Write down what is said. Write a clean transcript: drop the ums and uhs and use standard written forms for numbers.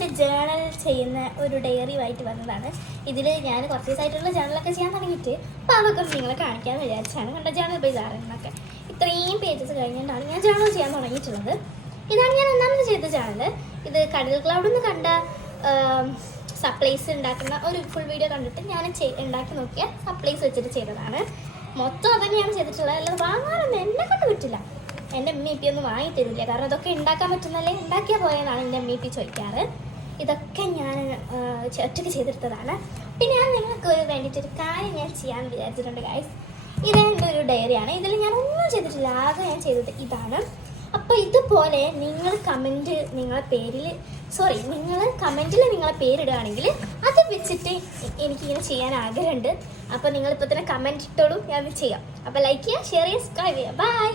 എൻ്റെ ജേണൽ ചെയ്യുന്ന ഒരു ഡയറിയുമായിട്ട് വന്നതാണ്. ഇതിൽ ഞാൻ കുറച്ച് ദിവസമായിട്ടുള്ള ജേണലൊക്കെ ചെയ്യാൻ തുടങ്ങിയിട്ട് അപ്പോൾ അതൊക്കെ നിങ്ങളെ കാണിക്കാമെന്ന് വിചാരിച്ചാണ്. കണ്ട ജേണൽ പേജ് ആറെണ്ണമൊക്കെ ഇത്രയും പേജസ് കഴിഞ്ഞിട്ടാണ് ഞാൻ ജേണൽ ചെയ്യാൻ തുടങ്ങിയിട്ടുള്ളത്. ഇതാണ് ഞാൻ ഒന്നാമത് ചെയ്ത ജേണൽ. ഇത് കടൽ ക്ലൗഡിൽ നിന്ന് കണ്ട സപ്ലൈസ് ഉണ്ടാക്കുന്ന ഒരു ഫുൾ വീഡിയോ കണ്ടിട്ട് ഞാൻ ഉണ്ടാക്കി നോക്കിയ സപ്ലൈസ് വെച്ചിട്ട് ചെയ്തതാണ്. മൊത്തം അതന്നെയാണ് ചെയ്തിട്ടുള്ളത്. അല്ലാതെ വാങ്ങാനൊന്നും എന്നെ കൊണ്ട് പറ്റില്ല. എൻ്റെ അമ്മ ഒന്നും വാങ്ങി തരില്ല. കാരണം അതൊക്കെ ഉണ്ടാക്കാൻ പറ്റുന്നല്ലേ, ഉണ്ടാക്കിയാൽ പോയെന്നാണ് എൻ്റെ അമ്മ ചോദിക്കാറ്. ഇതൊക്കെ ഞാൻ ഒറ്റയ്ക്ക് ചെയ്തെടുത്തതാണ്. പിന്നെ ഞാൻ നിങ്ങൾക്ക് വേണ്ടിയിട്ടൊരു കാര്യം ഞാൻ ചെയ്യാൻ വിചാരിച്ചിട്ടുണ്ട് ഗൈസ്. ഇതെൻ്റെ ഒരു ഡയറിയാണ്. ഇതിൽ ഞാൻ ഒന്നും ചെയ്തിട്ടില്ല. ആകെ ഞാൻ ചെയ്തത് ഇതാണ്. അപ്പോൾ ഇതുപോലെ നിങ്ങൾ കമൻറ്റ് നിങ്ങളെ പേരിൽ നിങ്ങൾ കമൻറ്റിൽ നിങ്ങളെ പേരിടുകയാണെങ്കിൽ അത് വെച്ചിട്ട് എനിക്കിങ്ങനെ ചെയ്യാൻ ആഗ്രഹമുണ്ട്. അപ്പോൾ നിങ്ങളിപ്പോൾ തന്നെ കമൻറ്റ് ഇട്ടോളൂ, ഞാൻ ചെയ്യാം. അപ്പോൾ ലൈക്ക് ചെയ്യുക, ഷെയർ ചെയ്യുക, സബ്സ്ക്രൈബ് ചെയ്യുക. ബൈ.